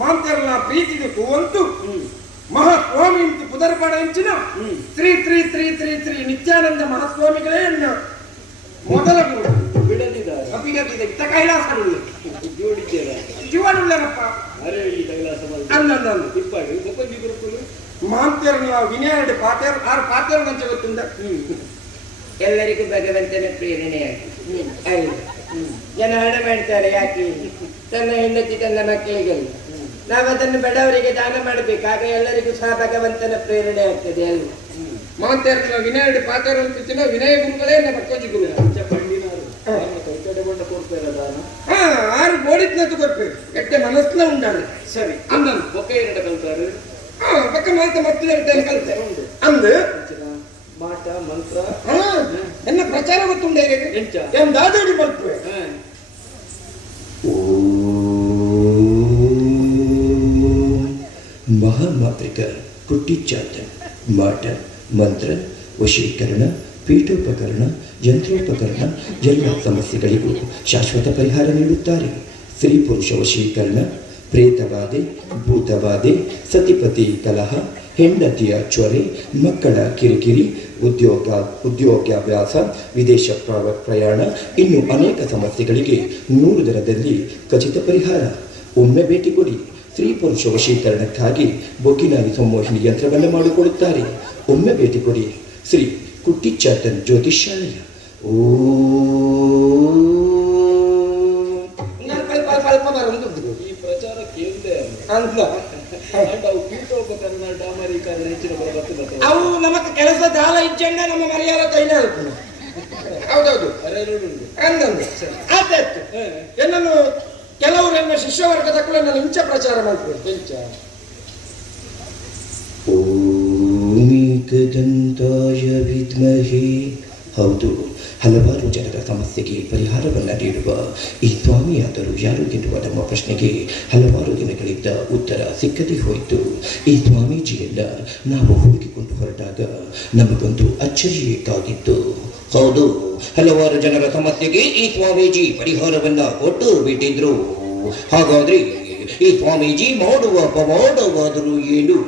ಮಾಂತರ್ನ ಪ್ರೀತಿಗೆ ಕೂವಂತು ಮಹಾಸ್ವಾಮಿ ಇಂತು ಪುದರ್ಪಡ ಇಂಚಿನ ಶ್ರೀ ಶ್ರೀ ಶ್ರೀ ಶ್ರೀ ಶ್ರೀ ನಿತ್ಯಾನಂದ ಮಹಾಸ್ವಾಮಿಗಳೇ ಮೊದಲ ಬಿಡದಿದ್ದಾರೆ ಅಪಿಗತಿದೆ ಇತ್ತ ಕೈಲಾಸ ಜೋಡಿದ್ದೇವೆ ಜೀವನುಳ್ಳನಪ್ಪ ಅರೆ ಈ ಕೈಲಾಸ ಅಂದಂದು ಇಪ್ಪಾಡಿ ಮುಪ್ಪಂಜಿ ಗುರುಕುಲು ಮಾಂತರ್ನ ವಿನಯಡೆ ಪಾತೇರು ಆರು ಪಾತೇರು ನಂಚ ಗೊತ್ತುಂಡ ಎಲ್ಲರಿಗೂ ಭಗವಂತನ ಪ್ರೇರಣೆಯಾಗಿ ಜನ ಹಣ ಮಾಡ್ತಾರೆ ಯಾಕೆ ತನ್ನ ಹೆಂಡತಿ ತನ್ನ ಮಕ್ಕಳಿಗೆಲ್ಲ ನಾವು ಅದನ್ನು ಬಡವರಿಗೆ ದಾನ ಮಾಡಬೇಕು ಆಗ ಎಲ್ಲರಿಗೂ ಸಹ ಭಗವಂತನ ಪ್ರೇರಣೆ ಆಗ್ತದೆ ಅಲ್ವ. ಮಾಂತರ್ನ ವಿನಯಡೆ ಪಾತೇರು ಅಂತಿನ ವಿನಯ ಗುರುಗಳೇ ಪಕ್ಕೋಜಿ ಗುರು ಪಂಡಿನಾರು ಕೈಕಡೆ ಕೊಂಡ ಕೊಡ್ತಾರೆ ದಾನ ಆರು ಬೋಡಿದ್ನದ್ದು ಕೊಡ್ಬೇಕು ಎಟ್ಟೆ ಮನಸ್ಸಿನ ಉಂಟಾಳೆ ಸರಿ ಅಂದನು ಬೊಕ್ಕ ಎರಡು ಕಲ್ತಾರೆ ಪಕ್ಕ ಮಾತ ಮತ್ತೆ ಕಲಿತೆ ಅಂದು ಮಾಟ ಮಂತ್ರ ಎನ್ನ ಪ್ರಚಾರ ಗೊತ್ತುಂಡೆ ಎಂಚ ಎಂದಾದಡಿ ಬರ್ತವೆ ಮಹಾಮಾತ್ರಿಕ ಕುಟ್ಟಿಚ್ಚಾತನ್ ಮಾಟ ಮಂತ್ರ ವಶೀಕರಣ ಪೀಠೋಪಕರಣ ಯಂತ್ರೋಪಕರಣ ಎಲ್ಲ ಸಮಸ್ಯೆಗಳಿಗೂ ಶಾಶ್ವತ ಪರಿಹಾರ ನೀಡುತ್ತಾರೆ. ಸ್ತ್ರೀ ಪುರುಷ ವಶೀಕರಣ, ಪ್ರೇತಬಾಧೆ, ಭೂತಬಾಧೆ, ಸತಿಪತಿ ಕಲಹ, ಹೆಂಡತಿಯ ಚೊರೆ, ಮಕ್ಕಳ ಕಿರಿಕಿರಿ, ಉದ್ಯೋಗಾಭ್ಯಾಸ, ವಿದೇಶ ಪ್ರಯಾಣ, ಇನ್ನು ಅನೇಕ ಸಮಸ್ಯೆಗಳಿಗೆ 100 ದಿನದಲ್ಲಿ ಖಚಿತ ಪರಿಹಾರ. ಒಮ್ಮೆ ಭೇಟಿ ಕೊಡಿ. ಸ್ತ್ರೀ ಪುರುಷ ವಶೀಕರಣಕ್ಕಾಗಿ ಬೊಗ್ಗಿನಾಗಿ ಸಂಮೋಹಿನಿ ಯಂತ್ರವನ್ನು ಮಾಡಿಕೊಳ್ಳುತ್ತಾರೆ. ಒಮ್ಮೆ ಭೇಟಿ ಕೊಡಿ. ಶ್ರೀ ಕುಟ್ಟಿಚ್ಚಾತನ್ ಜ್ಯೋತಿಷ್ಯಾಲಯ. ಈ ಪ್ರಚಾರ ಕೇಂದ್ರ ಡಾಮರೀಕರಣ ಹೆಚ್ಚಿನ ಅವು ನಮಗೆ ಕೆಲಸ ದಾಲ ಇಜ್ಜಂಡ ನಮ್ಮ ಮರ್ಯಾದ ಕೈಲೇ ಇರ್ತದೆ. ಹೌದೌದು ಅಂದಂದು ಆಯ್ತಾಯ್ತು. ಏನನ್ನು ಕೆಲವರು ಎನ್ನ ಶಿಷ್ಯವರ್ಗದ ಕೂಡ ನಾನು ಇಂಚ ಪ್ರಚಾರ ಮಾಡ್ತೀನಿ. ಇಂಚ ಓಮಿಕದಂತಾಯ ವಿದ್ಮಹಿ. ಹೌದು, ಹಲವಾರು ಜನರ ಸಮಸ್ಯೆಗೆ ಪರಿಹಾರವನ್ನು ನೀಡುವ ಈ ಸ್ವಾಮಿಯಾದರೂ ಯಾರು ಎನ್ನುವ ನಮ್ಮ ಪ್ರಶ್ನೆಗೆ ಹಲವಾರು ದಿನಗಳಿಂದ ಉತ್ತರ ಸಿಕ್ಕದೇ ಹೋಯಿತು. ಈ ಸ್ವಾಮೀಜಿಯನ್ನ ನಾವು ಹುಡುಕಿಕೊಂಡು ಹೊರಟಾಗ ನಮಗೊಂದು ಅಚ್ಚರಿಯೇ ಕಾದಿತ್ತು. ಹೌದು, ಹಲವಾರು ಜನರ ಸಮಸ್ಯೆಗೆ ಈ ಸ್ವಾಮೀಜಿ ಪರಿಹಾರವನ್ನ ಕೊಟ್ಟು ಬಿಟ್ಟಿದ್ರು. ಹಾಗಾದ್ರೆ ಈ ಸ್ವಾಮೀಜಿ ಮಾಡುವ ಪವಾಡವಾದರೂ ಏನು?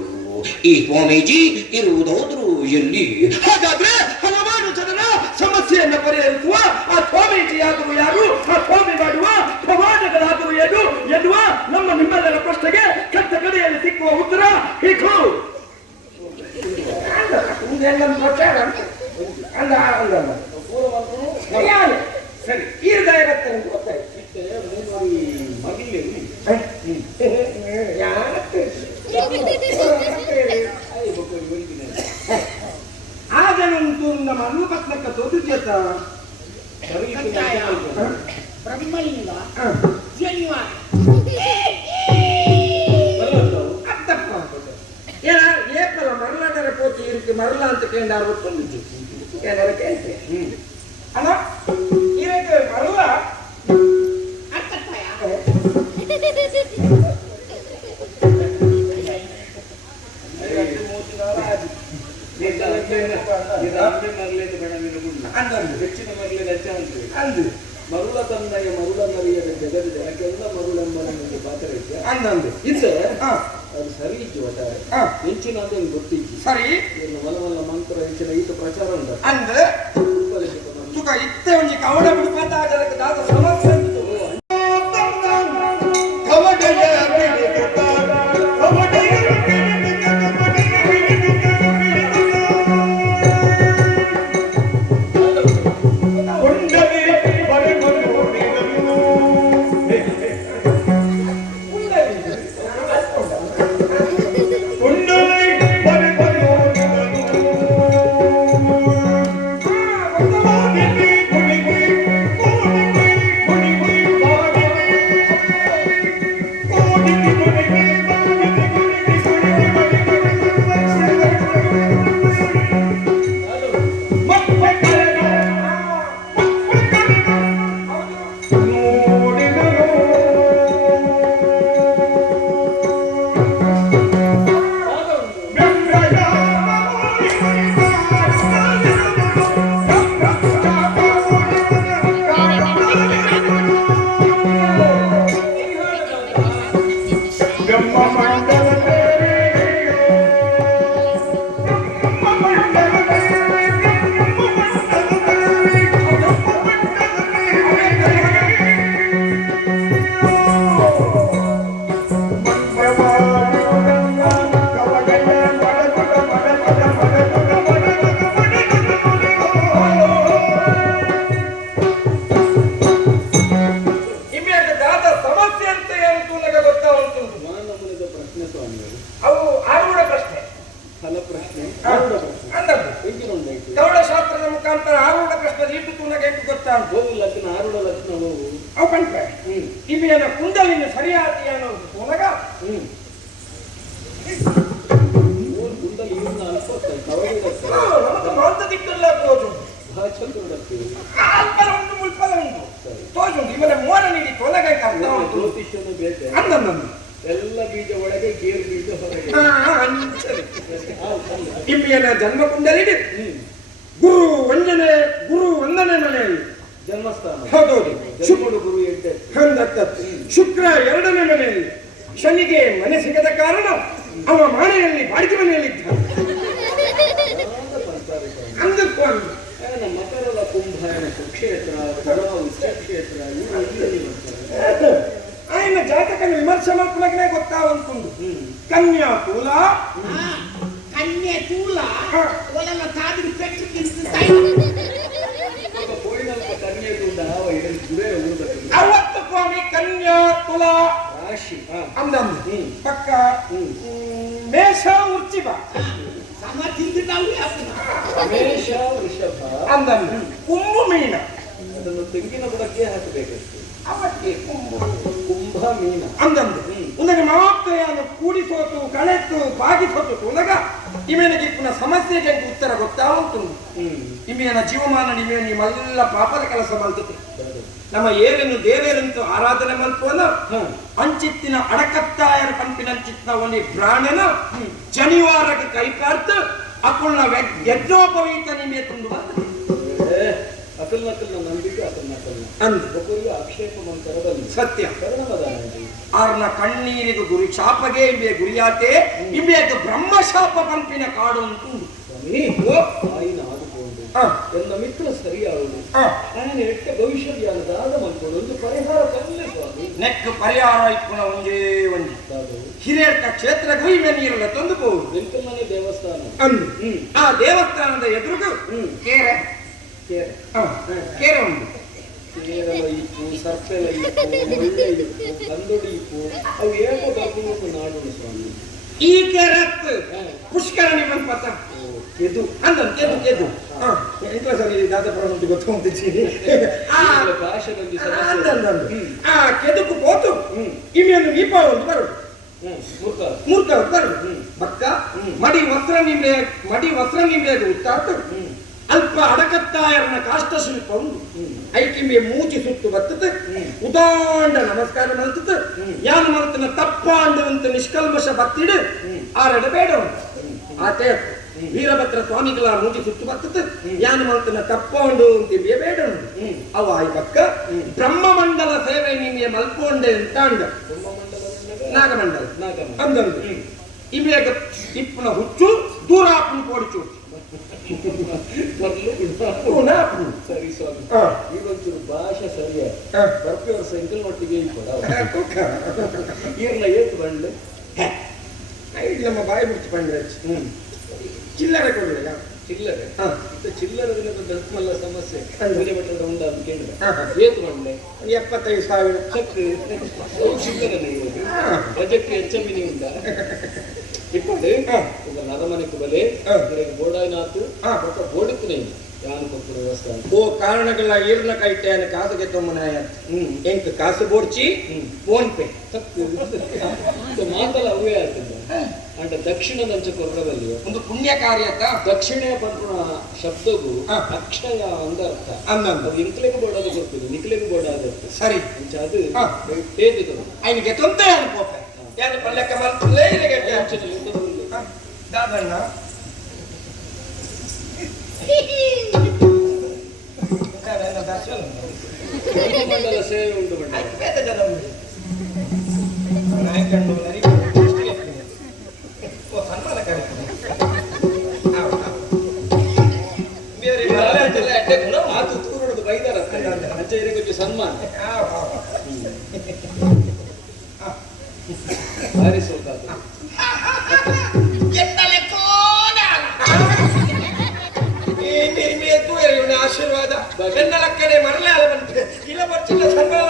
ಈ ಸ್ವಾಮೀಜಿ ಇರುವುದಾದರೂ ಎಲ್ಲಿ? ಹಾಗಾದ್ರೆ ಹಲವಾರು ಜನರ ಸಮಸ್ಯೆಯನ್ನು ಪರಿಹರಿಸುವ ಆ ಸ್ವಾಮೀಜಿಯಾದರೂ ಯಾರು? ಆ ಸ್ವಾಮಿ ಮಾಡುವ ಪವಾಡಗಳಾದರೂ ಏನು ಎನ್ನುವ ನಮ್ಮ ನಿಮ್ಮೆಲ್ಲರ ಪ್ರಶ್ನೆಗೆ ಕಟ್ಟ ಕಡೆಯಲ್ಲಿ ಸಿಕ್ಕುವ ಉತ್ತರ ಹೀಗೂ. ಸರಿ, ಈ ದಯಗತ್ತೆ ಗೊತ್ತಾಯ್ತು. ಆಗನಂತೂ ನಮ್ಮ ಅನ್ನಪತ್ನಕ್ಕ ತೋರಿಸ್ತ ಬ್ರಹ್ಮಲಿಂಗ ಶನಿವಾರ ಅತ್ತಪ್ಪ ಏಪಲ ಮರಳಾಟರ ಪೋತಿ ಇருக்கு ಮರಳ ಅಂತ ಕೇಂದ್ರ ಗೊತ್ತೊಂದಿತ್ತು ಏನಾರ ಕೇಳ್ತೆ ಅಲ್ಲ ಇದಕ್ಕೆ ಮರಳ ಹೆಚ್ಚಿನ ಮರಳಿನ ಮರುಳ ತಂದೆಯ ಮರುಳ ಮರಿಯದ ಜಗದ ಜನಕ್ಕೆಲ್ಲ ಮರುಳೆಂಬನಿಗೆ ಪಾತ್ರ ಇತ್ತು ಅಂದಂದು ಇದ್ದೆ ಅದು ಸರಿ ಇತ್ತು ಒಟ್ಟಾರೆ ಹೆಚ್ಚಿನ ಅದನ್ನು ಗೊತ್ತಿತ್ತು ಸರಿ ಮಲಮಲ್ಲ ಮಂತ್ರ ಹೆಚ್ಚಿನ ಈತ ಪ್ರಚಾರ ಉಂಟು ಅಂದ್ರೆ ಸುಖ ಇತ್ತೆ ಒಂಜಿ ಕವಡ ಬಿಡುಪಾತ ಜನಕ್ಕೆ ದಾದ ಸಮಸ್ಯೆ ಗೌಡಶಾಸ್ತ್ರದ ಮುಖಾಂತರ ಆರೂಢ ಪ್ರಶ್ನೆ ಇಟ್ಟು ತುನಗೆ ಎಂಟು ಗೊತ್ತಾ ಲಗ್ನ ಆರೂಢ ಲಗ್ನವು ಅವು ಪಂಟ್ರೆ ಇವೇನ ಕುಂಡಲಿನ ಸರಿಯಾತಿ ಅನ್ನೋದು ತುನಗ ಕುಂಡಲಿ ಇವನ್ನ ಅನ್ಕೋತಾರೆ ತವರಿಗೆ ನಮ್ಮದು ದಿಕ್ಕಲ್ಲ ತೋಜು ಭಾಷೆ ಅಲ್ಪಲ ಉಂಟು ಮುಲ್ಪಲ ಉಂಟು ತೋಜು ಇವರ ಮೋರ ನೀಡಿ ತೊಲಗೆ ಕರ್ತ ಜ್ಯೋತಿಷ್ಯನು ಬೇಕೆ ಅಂದನ್ನ ಎಲ್ಲ ಬೀಜ ಒಳಗೆ ಗೇರು ಬೀಜ ಹೊರಗೆ ಇಮ್ಮಿಯನ ಜನ್ಮ ಕುಂಡಲಿಡಿ ಗುರು ವಂದನೆ ಮನೆಯಲ್ಲಿ ಜನ್ಮಸ್ಥಾನ ಹೌದೌದು ಜನ್ಮಡು ಗುರು ಎಡ್ಡೆ ಶುಕ್ರ ಎರಡನೇ ಮನೆಯಲ್ಲಿ ಶನಿಗೆ ಮನೆ ಸಿಗದ ಕಾರಣ ಅವ ಮನೆಯಲ್ಲಿ ಬಾಡಿಗೆ ಮನೆಯಲ್ಲಿದ್ದ ಅಂದುಕೊಂಡು ಮಕರದ ಕುಂಭಾಯನ ಕುಕ್ಷೇತ್ರ ಕ್ಷೇತ್ರ ఆయన జాతకం విమర్శనాత్మకనే ಗೊತ್ತಾವಂತುಂಡು ಕನ್ಯಾ ತೂಲ ಕನ್ಯೆ ತೂಲ ಒಲೆಲ್ಲ ಕಾದಿನ ಪೆಟ್ಟು ಅವತ್ತು ಸ್ವಾಮಿ ಕನ್ಯಾ ತುಲ ರಾಶಿ ಅಂದಂದು ಪಕ್ಕ ಮೇಷ ಉರ್ಚಿಬ ಸಮ ತಿಂದಿದ್ದಾವು ಮೇಷ ವೃಷಭ ಅಂದಂದು ಕುಂಭ ಮೀನ ಅದನ್ನು ತೆಂಗಿನ ಬುಡಕ್ಕೆ ಹಾಕಬೇಕಷ್ಟು ಅವಕ್ಕೆ ಕುಂಭ ಮೀನ ಅಂದಂದು ಉನಗೆ ಮಾತ್ರೆಯನ್ನು ಕೂಡಿಸೋತು ಕಳೆತು ಬಾಗಿಸೋತು ಉನಗ ಇಮೇನಗೆ ಪುನ ಸಮಸ್ಯೆಗೆ ಉತ್ತರ ಗೊತ್ತಾವಂತುಂಡು ಇಮೇನ ಜೀವಮಾನ ನಿಮೇನ ನಿಮ್ಮೆಲ್ಲ ಪಾಪದ ಕೆಲಸ ಮಲ್ತದೆ ನಮ್ಮ ಏರನ್ನು ದೇವೇರಂತೂ ಆರಾಧನೆ ಮಲ್ಪೋನ ಅಂಚಿತ್ತಿನ ಅಡಕತ್ತಾಯರ ಪಂಪಿನಂಚಿತ್ತಿನ ಒಂದು ಪ್ರಾಣನ ಜನಿವಾರಕ್ಕೆ ಕೈಪಾರ್ತು ಅಕ್ಕುಳ್ನ ಯಜ್ಞೋಪವೀತ ನಿಮೆ ತುಂಡು ಅಕಲ್ನ ನಂಬಿಕೆ ಒಬ್ಬರಿಗೆ ಆಕ್ಷೇಪ ಮಂತರದಲ್ಲಿ ಸತ್ಯ ಕರ್ಣಮದಾನ ಆರ್ನ ಕಣ್ಣೀರಿಗೂ ಗುರಿ ಶಾಪಗೆ ಇಂಬೆ ಗುರಿಯಾತೆ ಇಂಬೆಗೆ ಬ್ರಹ್ಮಶಾಪ ಪಂಪಿನ ಕಾಡು ಅಂತುಂಡು ತಾಯಿನ ಆದುಕೊಂಡು ಎನ್ನ ಮಿತ್ರ ಸರಿಯಾಗುವುದು ನಾನು ಎಟ್ಟ ಭವಿಷ್ಯದ ಮಲ್ಕೊಂಡು ಒಂದು ಪರಿಹಾರ ತಂದೆ ಸ್ವಾಮಿ ನೆಕ್ ಪರಿಹಾರ ಇಪ್ಪುನ ಒಂದೇ ಒಂಜಿ ಹಿರಿಯರ್ಕ ಕ್ಷೇತ್ರ ಗುರಿಮೆ ನೀರಲ್ಲ ತಂದುಕೋದು ವೆಂಕಮ್ಮನೆ ದೇವಸ್ಥಾನ ಅಂದು ಆ ದೇವಸ್ಥಾನದ ಎದುರುಗು ಕೇರೆ ಕೇರೆ ಉಂಟು ಕೇರಳ ಇಪ್ಪು ಸರ್ಪೆಲ ಇಪ್ಪು ಮುಳ್ಳೆ ಇಪ್ಪು ಕಂದೊಡಿ ಇಪ್ಪು ಅವು ಏಕೋ ಬರ್ಕೊಂಡು ನಾಡು ಸ್ವಾಮಿ ಈ ಕೆರತ್ ಪುಷ್ಕರಣಿ ಬಂದ್ಪತ್ತ ಎದು ಅಂದಂತ ಎದು ಎಂತ ಸರಿ ದಾದಪುರ ಅಂತ ಗೊತ್ತುಂಟಿದ್ದೀನಿ ಭಾಷೆಯಲ್ಲಿ ಆ ಕೆದುಕು ಹೋತು ಇಮೇನು ದೀಪ ಒಂದು ಬರುದು ಮೂರ್ತ ಬರುದು ಬಕ್ಕ ಮಡಿ ವಸ್ತ್ರ ನಿಂಬೆ ಉತ್ತಾಟು ಅಲ್ಪ ಅಡಕತ್ತಾಯರನ ಕಾಷ್ಟ ಶಿಲ್ಪ ಉಂಟು ಐಕಿಂಬೆ ಮೂಚಿ ಸುತ್ತು ಬರ್ತದೆ ಉದಾಂಡ ನಮಸ್ಕಾರ ಮಲ್ತದೆ ಯಾನು ಮಲ್ತನ ತಪ್ಪಾಂಡು ಅಂತ ನಿಷ್ಕಲ್ಮಶ ಬತ್ತಿಡು ಆರಡ ಬೇಡ ಆತೆ ವೀರಭದ್ರ ಸ್ವಾಮಿಗಳ ಮೂಚಿ ಸುತ್ತು ಬರ್ತದೆ ಯಾನು ಮಲ್ತನ ತಪ್ಪಾಂಡು ಅಂತ ಬೇಡ ಅವ ಆಯ್ ಪಕ್ಕ ಬ್ರಹ್ಮಮಂಡಲ ಸೇವೆ ನಿಮಗೆ ಮಲ್ಪೊಂಡೆ ಅಂತ ಅಂಡ ನಾಗಮಂಡಲ ಅಂದಂದು ಇವೇಗ ಇಪ್ಪನ ಹುಚ್ಚು ದೂರ ಹಾಕೊಂಡು ಕೊಡ್ಚು ಸರಿ ಸ್ವಾಮಿ ಈಗೊಂಚೂರು ಭಾಷೆ ಸರಿಯ ಬರ್ಪೇವ್ರ ಸೈಕಲ್ ಒಟ್ಟಿಗೆ ಈರ್ನ ಏತು ಬಂಡ್ಲೆ ನಮ್ಮ ಬಾಯಿ ಬಿಡ್ತು ಬಂದ್ರೆ ಚಿಲ್ಲರೆ ಕೊಡಲಿಲ್ಲ ಚಿಲ್ಲರೆ ಚಿಲ್ಲರೆ ಧರ್ಮಲ್ಲ ಸಮಸ್ಯೆ ಮಟ್ಟದ ಉಂಡ ಅಂತ ಕೇಳಿದ್ರೆ ಏತು ಬಂಡ್ಲೆ 75,000 ಚಿಲ್ಲರೆ ಬಜೆಟ್ ಹೆಚ್ಚಮಿನಿ ಉಂಟ ఇప్పుడు ఒక నరమనికి బలే ಬೋಡಾಯ್ನಾತು ಬೋಡುತ್ತೇನೆ ಯಾನು ಕೊಟ್ಟು ವ್ಯವಸ್ಥೆ ಓ ಕಾರಣಗಳ ಈರ್ನ ಕೈಟೆಯನ್ನು ಕಾಸುಗೆ ತೊಮ್ಮನಾಯ ಎಂಕ್ ಕಾಸು ಬೋರ್ಚಿ ಫೋನ್ ಪೇ ಮಾತಲ್ಲ ಅವೇ ಆಗ್ತದೆ అంటే దక్షిణ నంచ కొర్రవల్లి ಒಂದು ಪುಣ್ಯ ಕಾರ್ಯತ ದಕ್ಷಿಣೆ ಪಂಪುನ ಶಬ್ದಗೂ ಅಕ್ಷಯ ಅಂದರ್ಥ ಅಂದಂದು ಇಂಕ್ಲೆಗೆ ಬೋಡಾದ ಗೊತ್ತಿದೆ ನಿಕ್ಲೆಗೆ ಬೋಡಾದ ಸರಿ ಅದು ಹೇಗಿತ್ತು ఆయనకి ತೊಂತೆ ಅನ್ಕೋಪೆ ಯಾರು ಪಲ್ಯಕ್ಕೆ ಮಲ್ಪಲ್ಲೇ ಇಲ್ಲಿಗೆ ದಾದಣ್ಣ ಮಂಡಲ ಸೇವೆ ಉಂಟು ಪೇದ ಜನ ನಾಯಕಂಡು ಆತು ತೂರಣದ ಬೈದಾರ ಅಂಚೆರಿಗೆ ಕೊಂಚ ಸನ್ಮಾನ ಭಾರಿ ಸೋತಾತು ಎತ್ತಲೆ ಕೋಣ ಇವನ ಆಶೀರ್ವಾದ ಬೆನ್ನಲಕ್ಕನೆ ಮರಳೆ ಅಲ್ಲ ಬಂತೆ ಇಲ್ಲ ಬರ್ಚಿಲ್ಲ ಸಂಬಳ